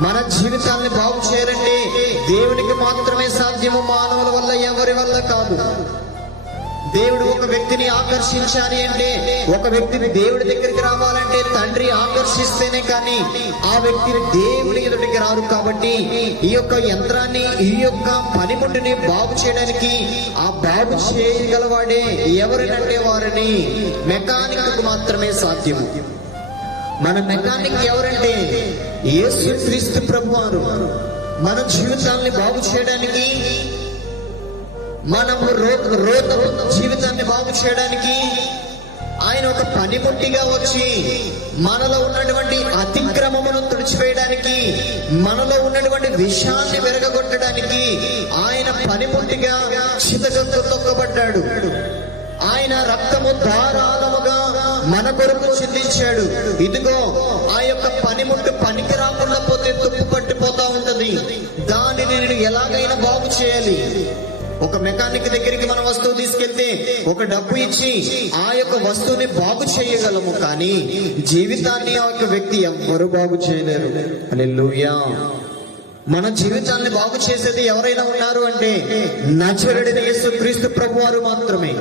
మన జీవితాన్ని బాగు చేయాలంటే దేవునికి మాత్రమే సాధ్యము మానవుల వల్ల ఎవరి వల్ల కాదు. దేవుడు ఒక వ్యక్తిని ఆకర్షించాలి అంటే ఒక వ్యక్తిని దేవుడి దగ్గరికి రావాలంటే తండ్రి ఆకర్షిస్తేనే కానీ ఆ వ్యక్తిని దేవుడి ఎదుటికి రారు కాబట్టి ఈ యొక్క యంత్రాన్ని ఈ యొక్క పనిముట్టుని బాగు చేయడానికి ఆ బాగు చేయగలవాడే ఎవరినంటే వారిని. మెకానిక్ మాత్రమే సాధ్యము. మన మెకానిక్ ఎవరంటే యేసు క్రీస్తు ప్రభు వారు మన జీవితాన్ని బాగు చేయడానికి మనము రోత రోత జీవితాన్ని బాగు చేయడానికి ఆయన ఒక పనిముట్టిగా వచ్చి మనలో ఉన్నటువంటి అతిక్రమమును తుడిచివేయడానికి మనలో ఉన్నటువంటి విషాన్ని వెరగగొట్టడానికి ఆయన పనిముట్టిగా చితగంతో తొక్కబడ్డాడు. ఆయన రక్తము ధారాళముగా మన కొరకు చిందించాడు ఇదిగో ఆ యొక్క పనిముట్టు పనికి రాకుండా పోతే తుప్పు పట్టిపోతా ఉంటది. దానిని నేను ఎలాగైనా బాగు చేయాలి. ఒక మెకానిక్ దగ్గరికి మన వస్తువు తీసుకెళ్తే ఒక డబ్బు ఇచ్చి ఆ యొక్క వస్తువుని బాగు చేయగలము కానీ జీవితాన్ని ఆ యొక్క వ్యక్తి ఎవ్వరు బాగు చేయలేరు. హల్లెలూయా. మన జీవితాన్ని బాగు చేసేది ఎవరైనా ఉన్నారు అంటే నచరుడిని యేసు క్రీస్తు ప్రభు వారు మాత్రమే.